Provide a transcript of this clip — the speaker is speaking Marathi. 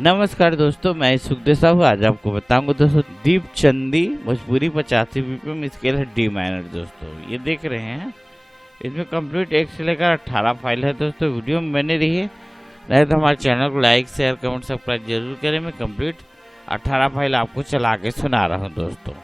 नमस्कार दोस्तों, मैं सुखदेव साहब आज आपको बताऊंगा दोस्तों दीपचंदी भोजपुरी 85 BPM स्केल है डी माइनर। दोस्तों ये देख रहे हैं, इसमें कंप्लीट 1 से लेकर 18 फाइल है। दोस्तों वीडियो में बने रहिए, नहीं तो हमारे चैनल को लाइक शेयर कमेंट सब्सक्राइब जरूर करें। मैं कंप्लीट 18 फाइल आपको चला के सुना रहा हूँ दोस्तों।